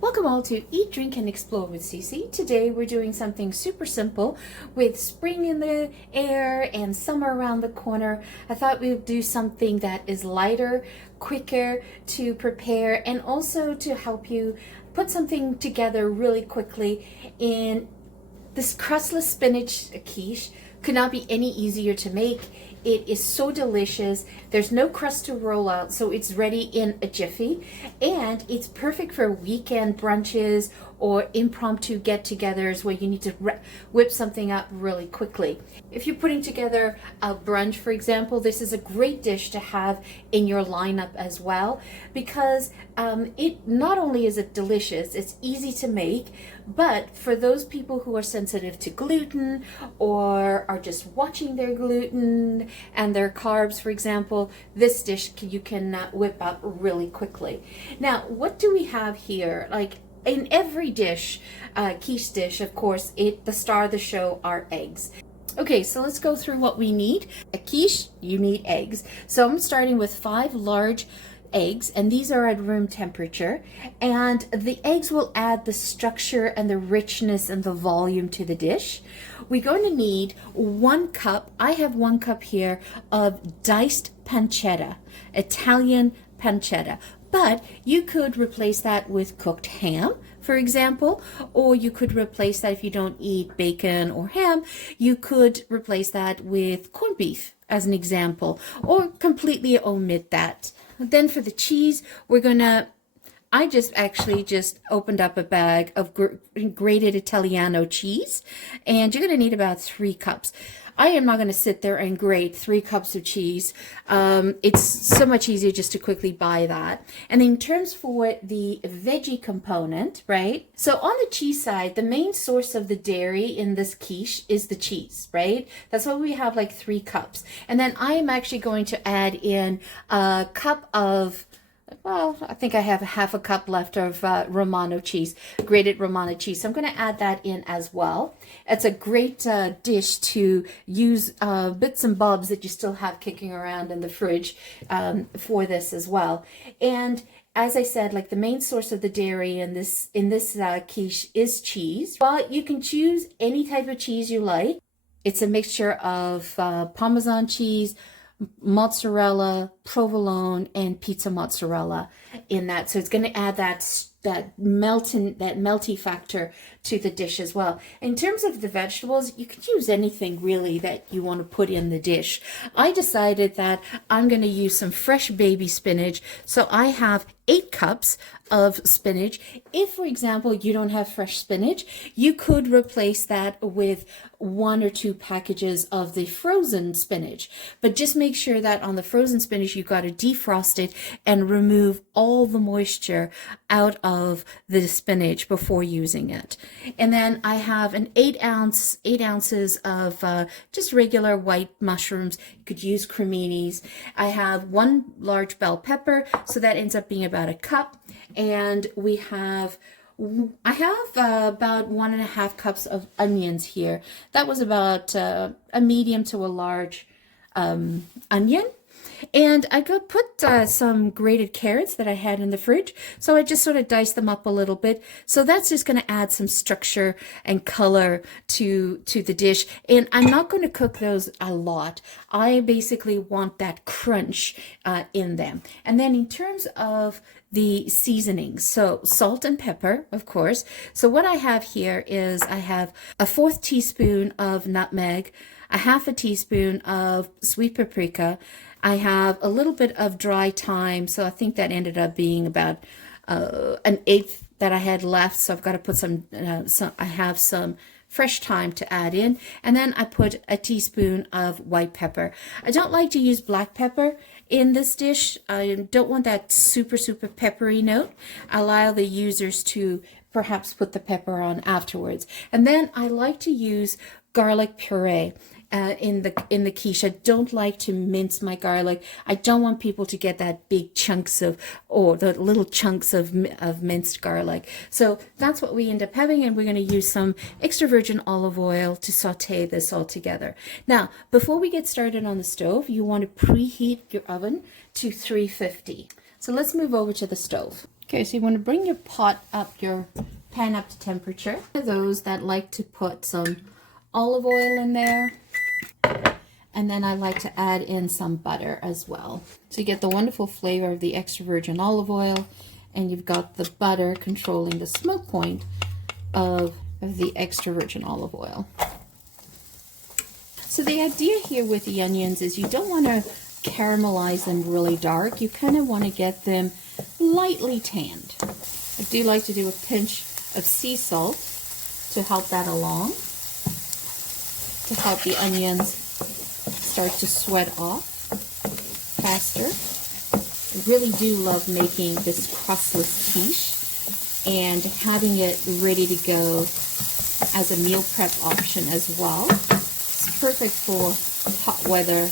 Welcome all to Eat, Drink, and Explore with Cece. Today we're doing something super simple with spring in the air and summer around the corner. I thought we would do something that is lighter, quicker to prepare, and also to help you put something together really quickly. In this crustless spinach quiche could not be any easier to make. It is so delicious. There's no crust to roll out, so it's ready in a jiffy, and it's perfect for weekend brunches or impromptu get-togethers where you need to whip something up really quickly. If you're putting together a brunch, for example, this is a great dish to have in your lineup as well, because it not only is it delicious, it's easy to make, but for those people who are sensitive to gluten or are just watching their gluten and their carbs, for example, this dish you can whip up really quickly. Now, what do we have here? Like in every dish, quiche dish, of course, the star of the show are eggs. Okay, so let's go through what we need. A quiche, you need eggs. So I'm starting with 5 large eggs, and these are at room temperature, and the eggs will add the structure and the richness and the volume to the dish. We're going to need 1 cup, I have 1 cup here, of diced pancetta, Italian pancetta, but you could replace that with cooked ham, for example, or you could replace that if you don't eat bacon or ham, you could replace that with corned beef as an example, or completely omit that. Then for the cheese, I just opened up a bag of grated Italiano cheese, and you're gonna need about 3 cups. I am not gonna sit there and grate 3 cups of cheese. It's so much easier just to quickly buy that. And in terms for the veggie component, right? So on the cheese side, the main source of the dairy in this quiche is the cheese, right? That's why we have like 3 cups. And then I am actually going to add in a cup of, well, I think I have half a cup left of Romano cheese, grated Romano cheese. So I'm going to add that in as well. It's a great dish to use bits and bobs that you still have kicking around in the fridge for this as well. And as I said, like the main source of the dairy in this quiche is cheese. Well, you can choose any type of cheese you like. It's a mixture of Parmesan cheese, mozzarella, provolone, and pizza mozzarella in that. So it's going to add that melty factor to the dish as well. In terms of the vegetables, you could use anything really that you want to put in the dish. I decided that I'm going to use some fresh baby spinach. So I have 8 cups of spinach. If, for example, you don't have fresh spinach, you could replace that with 1 or 2 packages of the frozen spinach. But just make sure that on the frozen spinach, you've got to defrost it and remove all the moisture out of the spinach before using it. And then I have an 8 ounces of just regular white mushrooms. You could use creminis. I have 1 large bell pepper, so that ends up being about a cup. And I have about 1.5 cups of onions here. That was about a medium to a large onion. And I could put some grated carrots that I had in the fridge. So I just sort of diced them up a little bit. So that's just going to add some structure and color to the dish. And I'm not going to cook those a lot. I basically want that crunch in them. And then in terms of the seasonings, so salt and pepper, of course. So what I have here is I have a 1/4 teaspoon of nutmeg, a 1/2 teaspoon of sweet paprika. I have a little bit of dry thyme, so I think that ended up being about 1/8 that I had left. So I've got to put I have some fresh thyme to add in. And then I put a teaspoon of white pepper. I don't like to use black pepper in this dish. I don't want that super peppery note. I allow the users to perhaps put the pepper on afterwards. And then I like to use garlic puree in the quiche. I don't like to mince my garlic. I don't want people to get that big chunks or the little chunks of minced garlic. So that's what we end up having, and we're going to use some extra virgin olive oil to saute this all together. Now, before we get started on the stove, you want to preheat your oven to 350. So let's move over to the stove. Okay, so you want to bring your pan up to temperature. For those that like to put some olive oil in there, and then I like to add in some butter as well. So you get the wonderful flavor of the extra virgin olive oil, and you've got the butter controlling the smoke point of the extra virgin olive oil. So the idea here with the onions is you don't want to caramelize them really dark. You kind of want to get them lightly tanned. I do like to do a pinch of sea salt to help that along, to help the onions start to sweat off faster. I really do love making this crustless quiche and having it ready to go as a meal prep option as well. It's perfect for hot weather,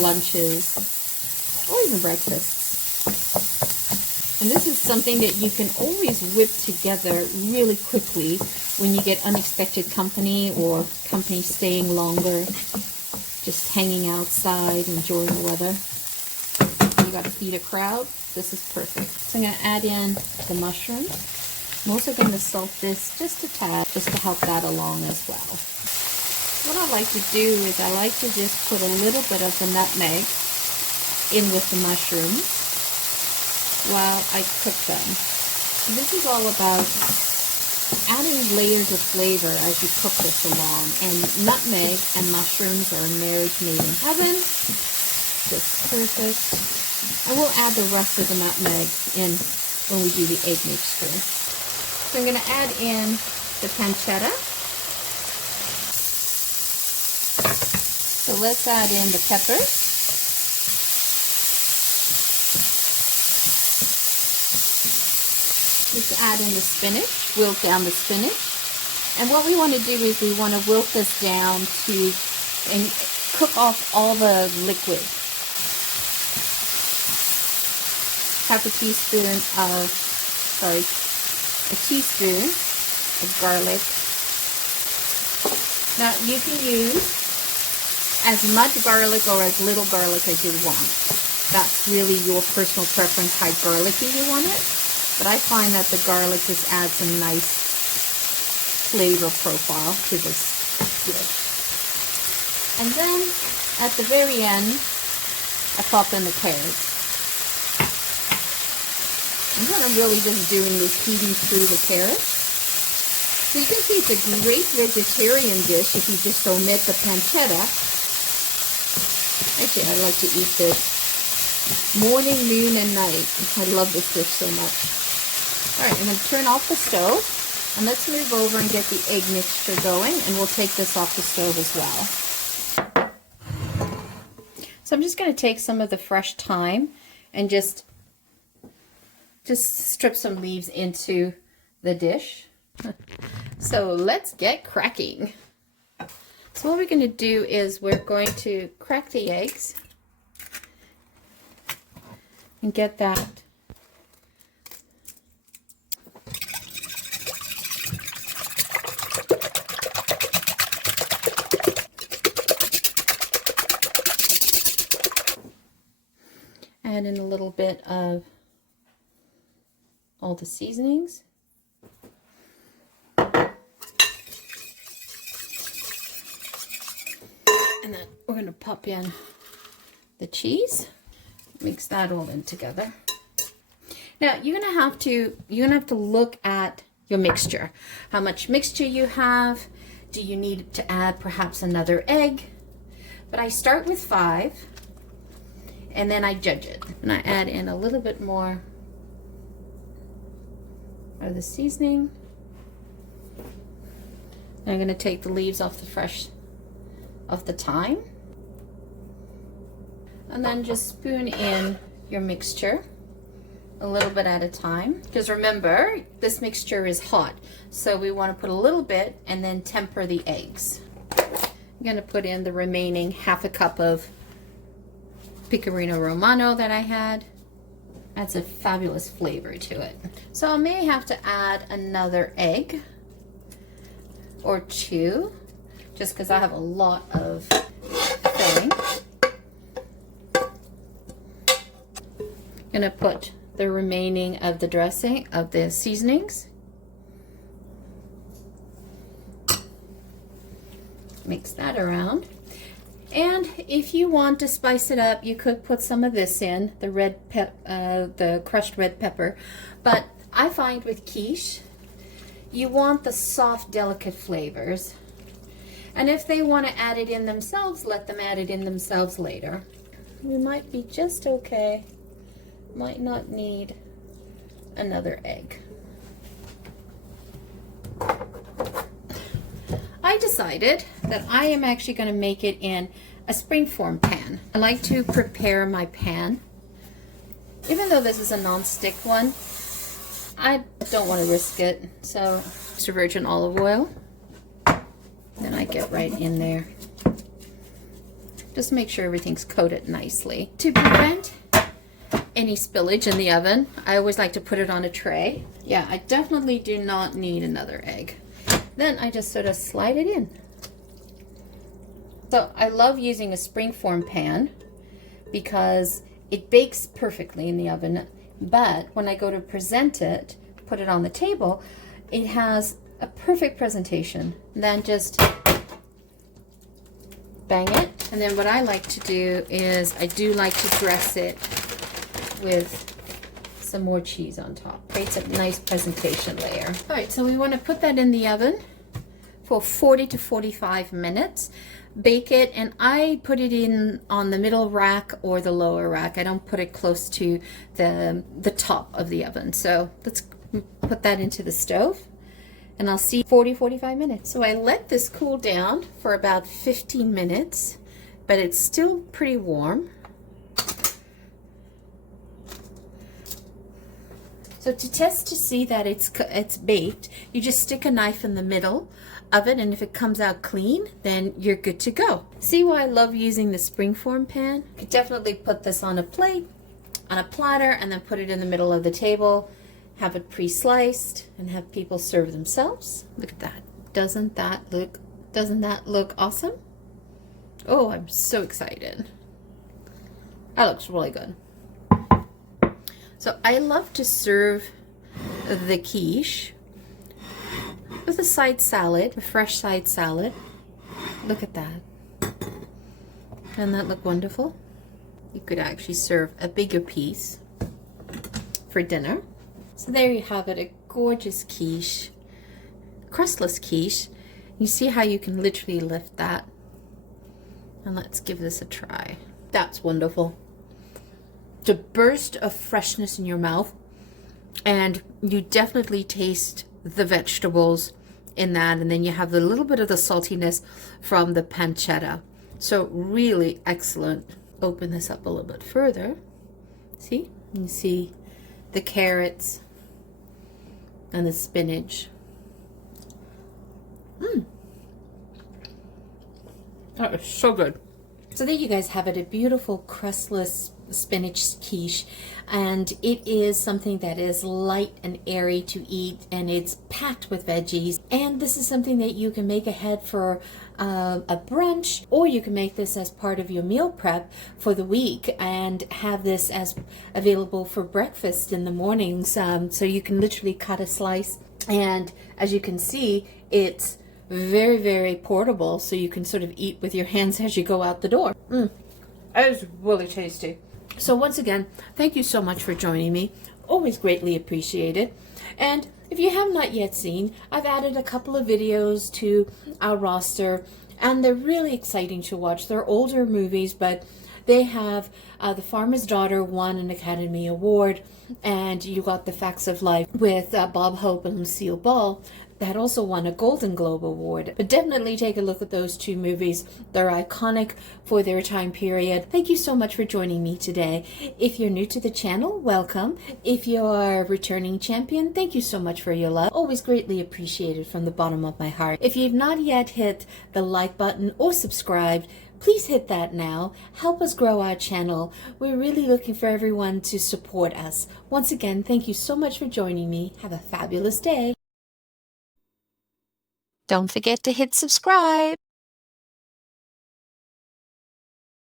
lunches, or even breakfasts. And this is something that you can always whip together really quickly when you get unexpected company or company staying longer, just hanging outside, enjoying the weather. You got to feed a crowd. This is perfect. So I'm going to add in the mushrooms. I'm also going to salt this just a tad, just to help that along as well. What I like to do is I like to just put a little bit of the nutmeg in with the mushrooms while I cook them. So this is all about adding layers of flavor as you cook this along. And nutmeg and mushrooms are a marriage made in heaven. Just perfect. And we'll add the rest of the nutmeg in when we do the egg mixture. So I'm going to add in the pancetta. So let's add in the peppers. Let's add in the spinach, wilt down the spinach. And what we want to do is we want to wilt this down and cook off all the liquid. A teaspoon of garlic. Now you can use as much garlic or as little garlic as you want. That's really your personal preference, how garlicky you want it. But I find that the garlic just adds some nice flavor profile to this dish. And then at the very end, I pop in the carrots. And what I'm really just doing is heating through the carrots. So you can see it's a great vegetarian dish if you just omit the pancetta. Actually, I like to eat this morning, noon, and night. I love this dish so much. All right, I'm going to turn off the stove, and let's move over and get the egg mixture going, and we'll take this off the stove as well. So I'm just going to take some of the fresh thyme and just strip some leaves into the dish. So let's get cracking. So what we're going to do is we're going to crack the eggs and get that add in a little bit of all the seasonings. And then we're going to pop in the cheese, mix that all in together. Now you're going to have to look at your mixture. How much mixture you have? Do you need to add perhaps another egg? But I start with 5 and then I judge it. And I add in a little bit more of the seasoning. I'm going to take the leaves off the thyme, and then just spoon in your mixture a little bit at a time, because remember this mixture is hot, so we want to put a little bit and then temper the eggs. I'm going to put in the remaining half a cup of Pecorino Romano that I had. Adds a fabulous flavor to it. So I may have to add another egg or 2, just because I have a lot of filling. I'm gonna put the remaining of the dressing, of the seasonings. Mix that around. And if you want to spice it up, you could put some of this in, the crushed red pepper. But I find with quiche, you want the soft, delicate flavors. And if they want to add it in themselves, let them add it in themselves later. You might be just okay. Might not need another egg. I decided that I am actually going to make it in a springform pan. I like to prepare my pan. Even though this is a non-stick one, I don't want to risk it. So, extra virgin olive oil. Then I get right in there. Just make sure everything's coated nicely. To prevent any spillage in the oven, I always like to put it on a tray. Yeah, I definitely do not need another egg. Then I just sort of slide it in. So I love using a springform pan because it bakes perfectly in the oven, but when I go to present it, put it on the table, it has a perfect presentation. And then just bang it. And then what I like to do is I do like to dress it with some more cheese on top. Creates a nice presentation layer. All right, so we want to put that in the oven for 40 to 45 minutes. Bake it, and I put it in on the middle rack or the lower rack. I don't put it close to the top of the oven. So let's put that into the stove, and I'll see 40-45 minutes. So I let this cool down for about 15 minutes, but it's still pretty warm. So to test to see that it's baked, you just stick a knife in the middle of it, and if it comes out clean, then you're good to go. See why I love using the springform pan? You could definitely put this on a plate, on a platter, and then put it in the middle of the table, have it pre-sliced, and have people serve themselves. Look at that. Doesn't that look awesome? Oh, I'm so excited. That looks really good. So I love to serve the quiche with a side salad, a fresh side salad. Look at that. Doesn't that look wonderful? You could actually serve a bigger piece for dinner. So there you have it, a gorgeous quiche, crustless quiche. You see how you can literally lift that? And let's give this a try. That's wonderful. It's a burst of freshness in your mouth, and you definitely taste the vegetables in that, and then you have a little bit of the saltiness from the pancetta. So really excellent. Open this up a little bit further. See? You see the carrots and the spinach. That is so good. So there you guys have it, a beautiful crustless spinach quiche, and it is something that is light and airy to eat, and it's packed with veggies. And this is something that you can make ahead for a brunch, or you can make this as part of your meal prep for the week and have this as available for breakfast in the mornings. So you can literally cut a slice, and as you can see, it's very, very portable, so you can sort of eat with your hands as you go out the door. It is really tasty. So once again, thank you so much for joining me. Always greatly appreciated. And if you have not yet seen, I've added a couple of videos to our roster, and they're really exciting to watch. They're older movies, but they have The Farmer's Daughter won an Academy Award, and you got The Facts of Life with Bob Hope and Lucille Ball. That also won a Golden Globe Award. But definitely take a look at those two movies. They're iconic for their time period. Thank you so much for joining me today. If you're new to the channel, welcome. If you're a returning champion, thank you so much for your love. Always greatly appreciated from the bottom of my heart. If you've not yet hit the like button or subscribed, please hit that now. Help us grow our channel. We're really looking for everyone to support us. Once again, thank you so much for joining me. Have a fabulous day. Don't forget to hit subscribe.